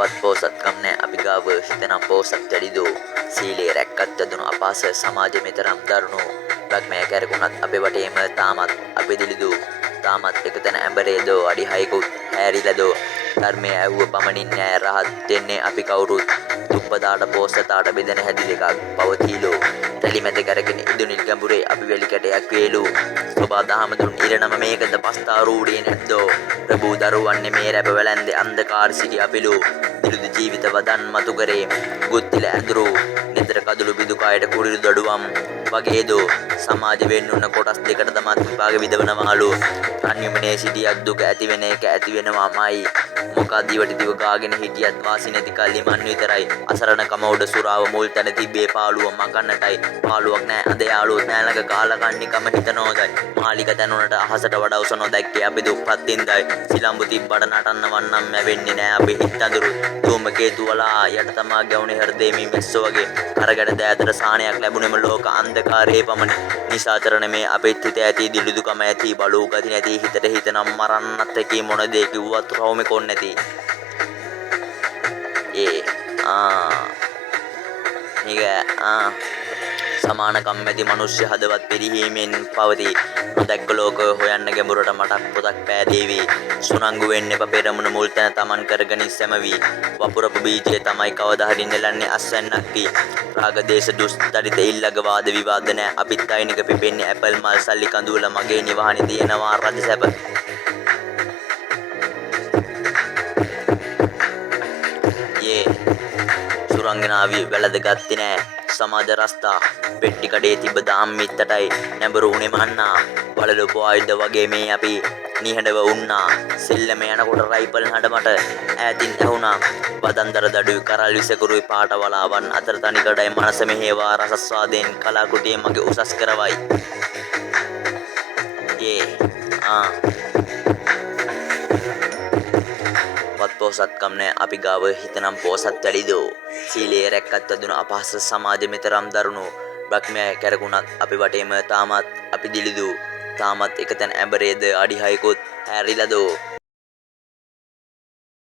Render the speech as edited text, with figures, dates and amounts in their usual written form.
වත් පෝසත්කම් නෑ අපි ගාව හිතනම් පෝසත් වැඩිදෝ සීලේ රැක්කත් දුණු අපාස සමාජෙ මෙතරම් දරුණු බ්‍රහ්මයා කැරකුණත් අපේ වටේම තාමත් අපි දිලිදු තාමත් එකතන ඇඹරේදෝ අඩි 6කුත් හැරිලාදෝ ධර්මයේ ඇහුව පමණින් නෑ රහත් දෙන්නේ අපි කවුරුත් දුප්පතාට පෝසතාට බෙදෙන හැටි දෙකක් පවතිලෝ තැලිමැද කරගෙන ඉදුනිල් ගැඹුරේ අපි වෙලි කැටයක් වේලු සෝබා දහම දුන් ඉරණම මේකද පස්තා රූඩියේ නැද්දෝ ප්‍රභූ දරුවන්නේ මේ රැප වැළැන්දේ අන්ධකාර සිටි අපිලු දිලුදු ජීවිත වදන් මතු කරේ ගුත්තිල ඇඳුරු නිතර කදුළු බිදු කායට කුරිරු දඩුවම් වගේදෝ සමාජ වෙන්නුන කොටස් දෙකට තමත් විභාග විදවනවලු රන්විමනේ සිටියක් දුක ඇති වෙන එක ඇති වෙනවාමයි මොකද දිවට දිව ගාගෙන හිටියත් වාසි නැති කල්ලි මන් විතරයි අසරණ කම උඩ සුරාව මුල් තැන තිබ්බේ පාළුව මකන්නටයි පාළුවක් නෑ අද යාළුවොත් නෑ ළඟ කාලා කන්නිකම හිතනෝදයි මාලික තැනුනට අහසට වඩා උස නොදැක්කේ අපි දුප්පත් ඉඳයි සිලම්බු තිබ්බට නටන්න වන්නම් මැවෙන්නේ නෑ අපි හිත අඳුරු ධූමකේතු වලා යට තමා ගැවුනේ හෘදේ මේ මෙස්සෝ වගේ කරගඩ දෑතට සාහනයක් ලැබුණෙම ලෝක අන්ධකාරයේ පමණ නිසාතරණ මේ අපෙත් හිත ඇති දිලිදුකම ඇති බලූ ගති නැති හිතට හිතනම් මරන්නත් එකී මොන දේ කිව්වත් රවුමේ කොන් නැති සමානකම් ඇති මනුෂ්‍ය හදවත් පිරිහීමෙන් පවතී නොදැක්ක ලෝක හොයන්න ගැඹුරට මටක් පොතක් පෑදේවි සුනංගු වෙන්න එප පෙරමුණ මුල් තැන තමන් කරගෙන ඉස්සැමවි වපුරපු බීජය තමයි කවදා හරි නෙලන්නේ අස්වැන්නක් වී රාග දේශ දුස්තරිත ඉල්ලග වාද විවාද නැ අපිත් අයිනික පිපෙන්නේ ඇපල් මල් සල්ලි කඳුල මගේ නිවහනේ තියෙනවා රජ සැප සුරංගනාවිය වැළඳ ගත්තේ නෑ සමාජ රස්තා පෙට්ටි කඩේ තිබ්බ දාම් මිත්තටයි නැඹුරු උනේ මන්නා වලලු පොයිද වගේ මේ අපි නිහඬව වුණා සෙල්ලම යනකොට රයිෆල් හඬ මට ඈතින් ඇහුණා වදන්දර දඩුයි කරල් විසකුරුයි පාට වලාවන් අතර තනිකඩයි මනස මෙහෙවා රසස්වාදයෙන් කලාකෘතිය මගේ උසස් කරවයි වත් පෝසත්කම් නෑ අපි ගාව හිතනම් පෝසත් වැඩිදෝ සීලේ රැක්කත් දුන අපහාස සමාජෙ මෙතරම් දරුණු බ්‍රහ්මයා කැරකුණත් අපි වටේම තාමත් අපි දිලිදු තාමත් එකතැන ඇඹරේද අඩි 6කුත් හැරිලාදෝ